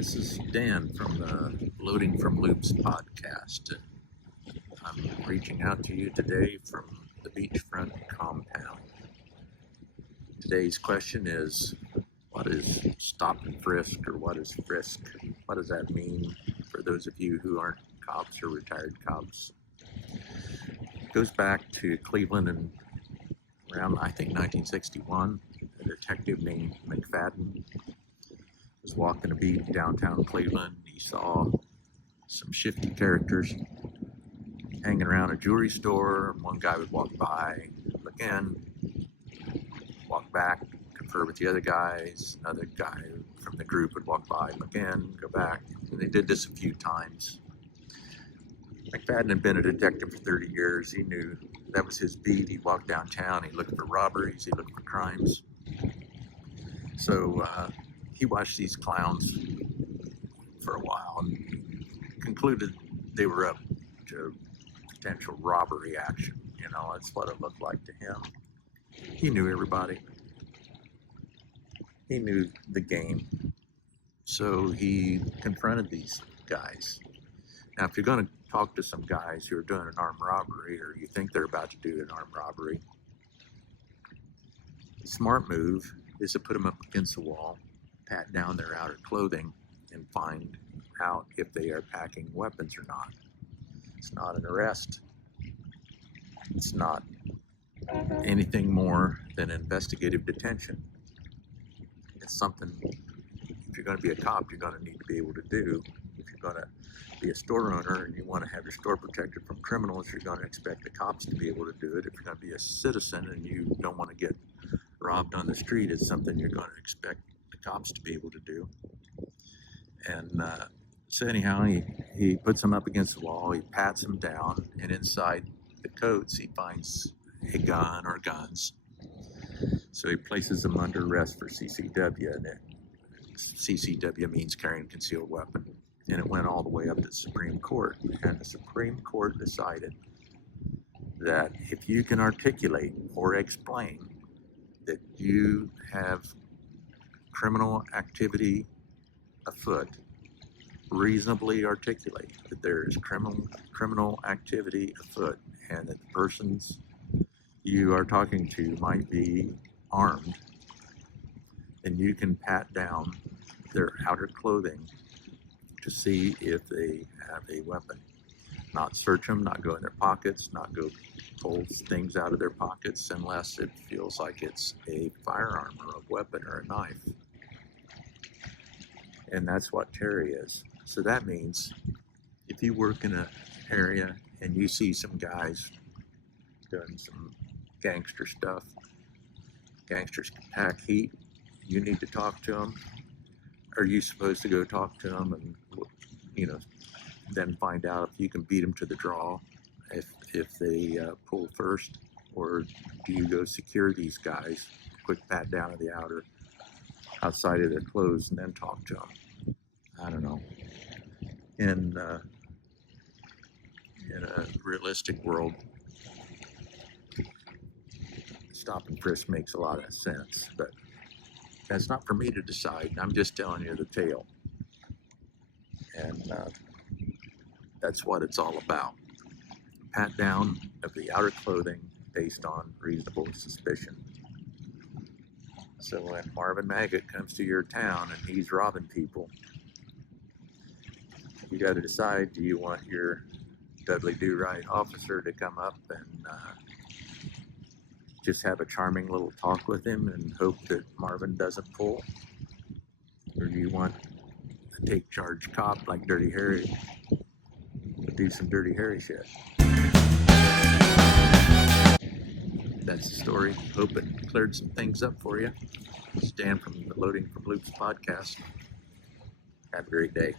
This is Dan from the Loading from Loops podcast. I'm reaching out to you today from the beachfront compound. Today's question is, what is Stop and Frisk, or what is Frisk? What does that mean for those of you who aren't cops or retired cops? It goes back to Cleveland and around, I think, 1961. A detective named McFadden was walking a beat downtown Cleveland. He saw some shifty characters hanging around a jewelry store. One guy would walk by, look in, walk back, confer with the other guys. Another guy from the group would walk by, look in, go back. And they did this a few times. McFadden had been a detective for 30 years. He knew that was his beat. He walked downtown, he looked for robberies, he looked for crimes. So he watched these clowns for a while and concluded they were up to potential robbery action. You know, that's what it looked like to him. He knew everybody. He knew the game. So he confronted these guys. Now, if you're going to talk to some guys who are doing an armed robbery, or you think they're about to do an armed robbery, the smart move is to put them up against the wall, pat down their outer clothing, and find out if they are packing weapons or not. It's not an arrest. It's not anything more than investigative detention. It's something, if you're going to be a cop, you're going to need to be able to do. If you're going to be a store owner and you want to have your store protected from criminals, you're going to expect the cops to be able to do it. If you're going to be a citizen and you don't want to get robbed on the street, it's something you're going to expect the cops to be able to do. And so anyhow, he puts them up against the wall, he pats them down, and inside the coats he finds a gun or guns. So he places them under arrest for CCW, and CCW means carrying a concealed weapon. And it went all the way up to the Supreme Court, and the Supreme Court decided that if you can articulate or explain that you have criminal activity afoot, reasonably articulate that there is criminal activity afoot, and that the persons you are talking to might be armed, then you can pat down their outer clothing to see if they have a weapon. Not search them, not go in their pockets, not go pull things out of their pockets unless it feels like it's a firearm or a weapon or a knife. And that's what Terry is. So that means if you work in an area and you see some guys doing some gangster stuff, gangsters can pack heat, you need to talk to them. Are you supposed to go talk to them and, then find out if you can beat them to the draw if they pull first? Or do you go secure these guys, quick pat down of the outside of their clothes, and then talk to them? I don't know. In a realistic world, Stop and Frisk makes a lot of sense, but that's not for me to decide. I'm just telling you the tale. And that's what it's all about. Pat down of the outer clothing based on reasonable suspicion. So when Marvin Maggot comes to your town and he's robbing people, you got to decide, do you want your Dudley Do-Right officer to come up and just have a charming little talk with him and hope that Marvin doesn't pull? Or do you want a take charge cop like Dirty Harry to do some Dirty Harry shit? That's the story. Hope it cleared some things up for you. This is Dan from the Loading from Loops podcast. Have a great day.